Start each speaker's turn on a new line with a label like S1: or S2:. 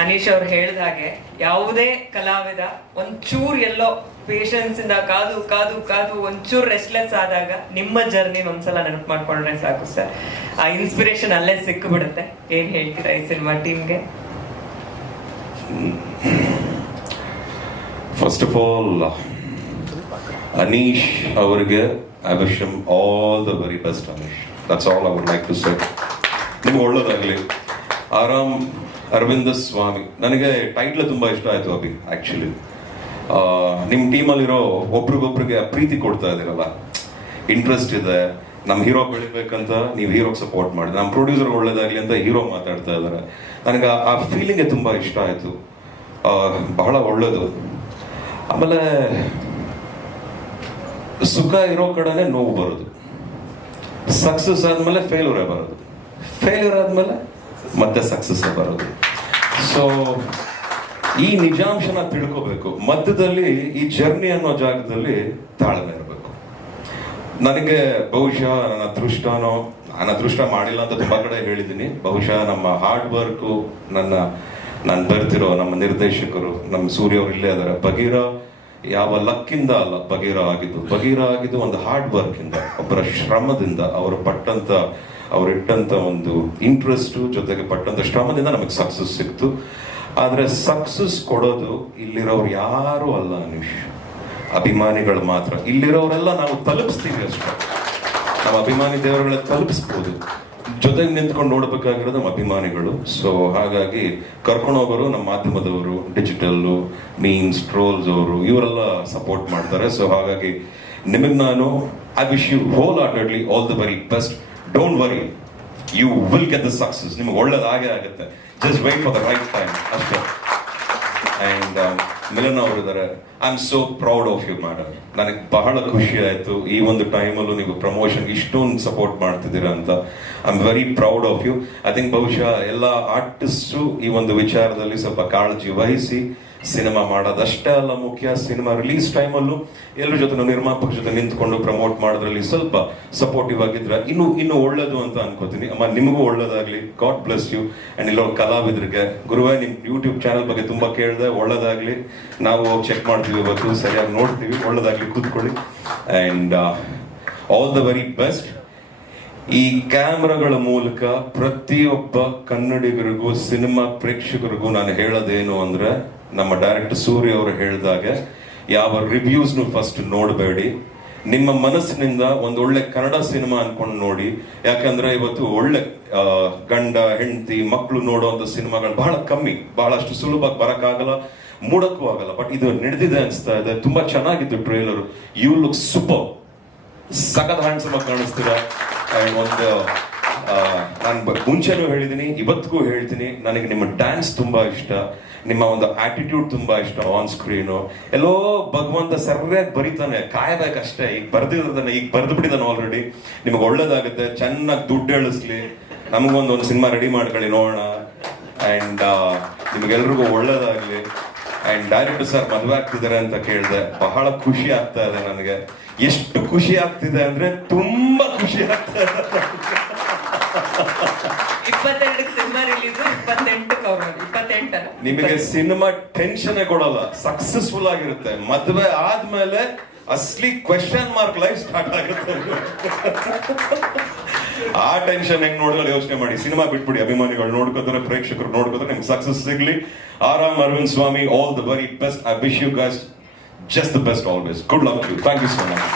S1: ಅನೀಶ್ ಅವ್ರು ಹೇಳ್ದ ಹಾಗೆ ಯಾವುದೇ ಕಲಾವಿದ ಒಂಚೂರು ಎಲ್ಲೋ ಪೇಷನ್ಸ್ ಇಂದ ಕಾದು ಕಾದು ಕಾದು ಒಂಚೂರು ರೆಸ್ಟ್ಲೆಸ್ ಆದಾಗ ನಿಮ್ಮ ಜರ್ನಿ ಒಂದ್ಸಲ ನೆನಪು ಮಾಡ್ಕೊಂಡ್ರೆ ಸಾಕು ಸರ್ ಆ ಇನ್ಸ್ಪಿರೇಷನ್ ಅಲ್ಲೇ ಸಿಕ್ಕಿಬಿಡುತ್ತೆ ಏನ್ ಹೇಳ್ತೀರಾ ಈ ಸಿನಿಮಾ ಟೀಮ್ಗೆ
S2: ಫಸ್ಟ್ ಆಫ್ ಆಲ್ ಅನೀಶ್ ಅವರಿಗೆ I all the very best Anish that's all I would like to say ನಿಮ್ಗೆ ಒಳ್ಳೇದಾಗಲಿ. ಆರಾಮ್. ಅರವಿಂದ ಸ್ವಾಮಿ. ನನಗೆ ಟೈಟ್ಲ್ ತುಂಬ ಇಷ್ಟ ಆಯಿತು ಅಭಿ ಆ್ಯಕ್ಚುಲಿ ನಿಮ್ಮ ಟೀಮಲ್ಲಿರೋ ಒಬ್ರಿಗೊಬ್ರಿಗೆ ಪ್ರೀತಿ ಕೊಡ್ತಾ ಇದ್ದೀರಲ್ಲ. ಇಂಟ್ರೆಸ್ಟ್ ಇದೆ. ನಮ್ಮ ಹೀರೋ ಬೆಳಿಬೇಕಂತ ನೀವು ಹೀರೋಗೆ ಸಪೋರ್ಟ್ ಮಾಡಿ. ನಮ್ಮ ಪ್ರೊಡ್ಯೂಸರ್ ಒಳ್ಳೇದಾಗಲಿ ಅಂತ ಹೀರೋ ಮಾತಾಡ್ತಾ ಇದ್ದಾರೆ. ನನಗೆ ಆ ಫೀಲಿಂಗೇ ತುಂಬ ಇಷ್ಟ ಆಯಿತು. ಬಹಳ ಒಳ್ಳೆಯದು ಆಮೇಲೆ ಸುಖ ಇರೋ ಕಡೆನೆ ನೋವು ಬರೋದು. ಸಕ್ಸಸ್ ಆದ್ಮೇಲೆ ಫೇಲ್ಯೂರೇ ಬರೋದು. ಫೇಲ್ಯೂರ್ ಆದ್ಮೇಲೆ ಮತ್ತೆ ಸಕ್ಸಸ್ ಬರೋದು. ಸೊ ಈ ನಿಜಾಂಶನ ತಿಳ್ಕೋಬೇಕು. ಮಧ್ಯದಲ್ಲಿ ಈ ಜರ್ನಿ ಅನ್ನೋ ಜಾಗದಲ್ಲಿ ತಾಳ್ಮೆ ಇರಬೇಕು. ನನಗೆ ಬಹುಶಃ ನನ್ನ ಅದೃಷ್ಟನೋ, ನಾನು ಅದೃಷ್ಟ ಮಾಡಿಲ್ಲ ಅಂತ ತುಂಬಾ ಕಡೆ ಹೇಳಿದ್ದೀನಿ. ಬಹುಶಃ ನಮ್ಮ ಹಾರ್ಡ್ ವರ್ಕು ನನ್ನ ನಾನು ಬರ್ತಿರೋ ನಮ್ಮ ನಿರ್ದೇಶಕರು, ನಮ್ಮ ಸೂರ್ಯ ಅವರು ಇಲ್ಲೇ ಅದರ ಬಗೀರ ಯಾವ ಲಕ್ಕಿಂದ ಅಲ್ಲ ಬಗೀರ ಆಗಿದ್ದು. ಬಗೀರ ಆಗಿದ್ದು ಒಂದು ಹಾರ್ಡ್ ಇಂದ ಒಬ್ಬರ ಶ್ರಮದಿಂದ, ಅವರು ಪಟ್ಟಂತ ಅವರಿಟ್ಟಂಥ ಒಂದು ಇಂಟ್ರೆಸ್ಟ್ ಜೊತೆಗೆ ಪಟ್ಟಂತ ಶ್ರಮದಿಂದ ನಮಗೆ ಸಕ್ಸಸ್ ಸಿಕ್ತು. ಆದ್ರೆ ಸಕ್ಸಸ್ ಕೊಡೋದು ಇಲ್ಲಿರೋರು ಯಾರು ಅಲ್ಲ ಅನೀಶ್. ಅಭಿಮಾನಿಗಳು ಮಾತ್ರ. ಇಲ್ಲಿರೋರೆಲ್ಲ ನಾವು ತಲುಪಿಸ್ತೀವಿ ಅಷ್ಟೇ. ನಮ್ಮ ಅಭಿಮಾನಿ ದೇವರುಗಳ ತಲುಪಿಸ್ಬೋದು. ಜೊತೆಗೆ ನಿಂತ್ಕೊಂಡು ನೋಡಬೇಕಾಗಿರೋದು ನಮ್ಮ ಅಭಿಮಾನಿಗಳು. ಸೊ ಹಾಗಾಗಿ ಕರ್ಕೊಂಡು ಹೋಗೋರು ನಮ್ಮ ಮಾಧ್ಯಮದವರು ಡಿಜಿಟಲ್ ಮೀನ್ಸ್ ಟ್ರೋಲ್ಸ್ ಅವರು, ಇವರೆಲ್ಲ ಸಪೋರ್ಟ್ ಮಾಡ್ತಾರೆ. ಸೊ ಹಾಗಾಗಿ ನಿಮಗೆ ನಾನು I wish you whole heartedly all the very best don't worry you will get the success ನಿಮ್ಗೆ ಒಳ್ಳೇದಾಗೇ ಆಗುತ್ತೆ. Just wait for the right time ಅಷ್ಟೇ. ಅಂಡ್ ಮಿಲನ್ ಅವರು ಇದ್ದಾರೆ I am so proud of you madam ನನಗೆ ಬಹಳ ಖುಷಿ ಆಯಿತು. ಈ ಒಂದು ಟೈಮಲ್ಲೂ ನೀವು ಪ್ರಮೋಷನ್ ಇಷ್ಟೊಂದು ಸಪೋರ್ಟ್ ಮಾಡ್ತಿದ್ದೀರಾ ಅಂತ. I am very proud of you I think ಬಹುಶಃ ಎಲ್ಲ ಆರ್ಟಿಸ್ಟು ಈ ಒಂದು ವಿಚಾರದಲ್ಲಿ ಸ್ವಲ್ಪ ಕಾಳಜಿ ವಹಿಸಿ ಸಿನಿಮಾ ಮಾಡೋದಷ್ಟೇ ಅಲ್ಲ ಮುಖ್ಯ, ಸಿನಿಮಾ ರಿಲೀಸ್ ಟೈಮಲ್ಲೂ ಎಲ್ಲರ ಜೊತೆ ನಿರ್ಮಾಪಕ ಜೊತೆ ನಿಂತ್ಕೊಂಡು ಪ್ರಮೋಟ್ ಮಾಡೋದ್ರಲ್ಲಿ ಸ್ವಲ್ಪ ಸಪೋರ್ಟಿವ್ ಆಗಿದ್ರೆ ಇನ್ನು ಇನ್ನು ಒಳ್ಳೇದು ಅಂತ ಅನ್ಕೋತೀನಿ. ಅಮ್ಮ, ನಿಮಗೂ ಒಳ್ಳೇದಾಗ್ಲಿ. ಗಾಡ್ ಬ್ಲೆಸ್ ಯು ಅಂಡ್ ಇಲ್ಲೋ ಕಲಾವಿದರಿಗೆ, ಗುರುವೇ, ನಿಮ್ ಯೂಟ್ಯೂಬ್ ಚಾನಲ್ ಬಗ್ಗೆ ತುಂಬಾ ಕೇಳಿದೆ. ಒಳ್ಳೇದಾಗ್ಲಿ. ನಾವು ಚೆಕ್ ಮಾಡ್ತೀವಿ ಇವತ್ತು. ಸರಿಯಾಗಿ ನೋಡ್ತೀವಿ. ಒಳ್ಳೇದಾಗ್ಲಿ ಕೂತ್ಕೊಳ್ಳಿ. And all the very best ಈ ಕ್ಯಾಮ್ರಾಗಳ ಮೂಲಕ ಪ್ರತಿಯೊಬ್ಬ ಕನ್ನಡಿಗರಿಗೂ, ಸಿನಿಮಾ ಪ್ರೇಕ್ಷಕರಿಗೂ ನಾನು ಹೇಳೋದೇನು ಅಂದ್ರೆ ನಮ್ಮ ಡೈರೆಕ್ಟರ್ ಸೂರ್ಯ ಅವರು ಹೇಳಿದಾಗೆ, ಯಾವ ರಿವ್ಯೂಸ್ನು ಫಸ್ಟ್ ನೋಡಬೇಡಿ. ನಿಮ್ಮ ಮನಸ್ಸಿನಿಂದ ಒಂದು ಒಳ್ಳೆ ಕನ್ನಡ ಸಿನಿಮಾ ಅನ್ಕೊಂಡು ನೋಡಿ. ಯಾಕಂದ್ರೆ ಇವತ್ತು ಒಳ್ಳೆ ಗಂಡ, ಹೆಂಡತಿ ಮಕ್ಕಳು ನೋಡುವಂತ ಸಿನಿಮಾಗಳು ಬಹಳ ಕಮ್ಮಿ. ಬಹಳಷ್ಟು ಸುಲಭವಾಗಿ ಬರಕ್ಕಾಗಲ್ಲ, ಮೂಡಕ್ಕೂ ಆಗಲ್ಲ. ಬಟ್ ಇದು ನಡೆದಿದೆ ಅನ್ಸ್ತಾ ಇದೆ. ತುಂಬಾ ಚೆನ್ನಾಗಿತ್ತು ಟ್ರೇಲರ್. ಯು ಲುಕ್ ಸೂಪರ್ ಸಖತ್ ಹ್ಯಾಂಡ್ಸಮ್ ಆಗಿ ಕಾಣಿಸ್ತೀರ ಒಂದು ನಾನು ಮುಂಚೆನೂ ಹೇಳಿದ್ದೀನಿ ಇವತ್ತಿಗೂ ಹೇಳ್ತೀನಿ. ನನಗೆ ನಿಮ್ಮ ಡ್ಯಾನ್ಸ್ ತುಂಬಾ ಇಷ್ಟ. ನಿಮ್ಮ ಒಂದು ಆಟಿಟ್ಯೂಡ್ ತುಂಬಾ ಇಷ್ಟ ಆನ್ ಸ್ಕ್ರೀನು ಎಲ್ಲೋ ಭಗವಂತ ಸರಿಯಾಗಿ ಬರೀತಾನೆ, ಕಾಯಬೇಕಷ್ಟೇ. ಈಗ ಬರ್ದಿದ್ದಾನೆ ಈಗ ಬರ್ದು ಬಿಟ್ಟಿದ್ದಾನೆ ಆಲ್ರೆಡಿ ನಿಮಗೆ ಒಳ್ಳೇದಾಗುತ್ತೆ, ಚೆನ್ನಾಗಿ ದುಡ್ಡು ಎಳಿಸ್ಲಿ ನಮಗೊಂದು ಒಂದು ಸಿನಿಮಾ ರೆಡಿ ಮಾಡ್ಕೊಳ್ಳಿ, ನೋಡೋಣ. ಅಂಡ್ ನಿಮಗೆಲ್ರಿಗೂ ಒಳ್ಳೇದಾಗಲಿ. ಅಂಡ್ ಡೈರೆಕ್ಟರ್ ಸರ್ ಮದುವೆ ಆಗ್ತಿದ್ದಾರೆ ಅಂತ ಕೇಳಿದೆ. ಬಹಳ ಖುಷಿ ಆಗ್ತಾ ಇದೆ ನನಗೆ. ಎಷ್ಟು ಖುಷಿ ಆಗ್ತಿದೆ ಅಂದ್ರೆ ತುಂಬಾ ಖುಷಿ ಆಗ್ತಾ ಇದೆ.
S1: ಇಪ್ಪತ್ತೆರಡು ಸಿನಿಮಾ ರಿಲೀಸ್ ಇಪ್ಪತ್ತೆಂಟು
S2: ನಿಮಗೆ ಸಿನಿಮಾ ಟೆನ್ಷನ್ ಕೊಡಲ್ಲ ಸಕ್ಸಸ್ಫುಲ್ ಆಗಿರುತ್ತೆ. ಮದುವೆ ಆದ್ಮೇಲೆ ಅಸ್ಲಿ ಕ್ವೆಶನ್ ಮಾರ್ಕ್ ಲೈಫ್ ಸ್ಟಾರ್ಟ್ ಆಗುತ್ತೆ. ಆ ಟೆನ್ಷನ್ ಹೆಂಗ್ ನೋಡಿದ್ರೆ ಯೋಚನೆ ಮಾಡಿ. ಸಿನಿಮಾ ಬಿಟ್ಬಿಡಿ ಅಭಿಮಾನಿಗಳು ನೋಡ್ಕೋತಾರೆ ಪ್ರೇಕ್ಷಕರು ನೋಡ್ಕೋತಾರೆ ನಿಮ್ಗೆ ಸಕ್ಸಸ್ ಸಿಗ್ಲಿ. Aram Aravind Swamy all the very best I wish you guys just the best always good luck you thank you so much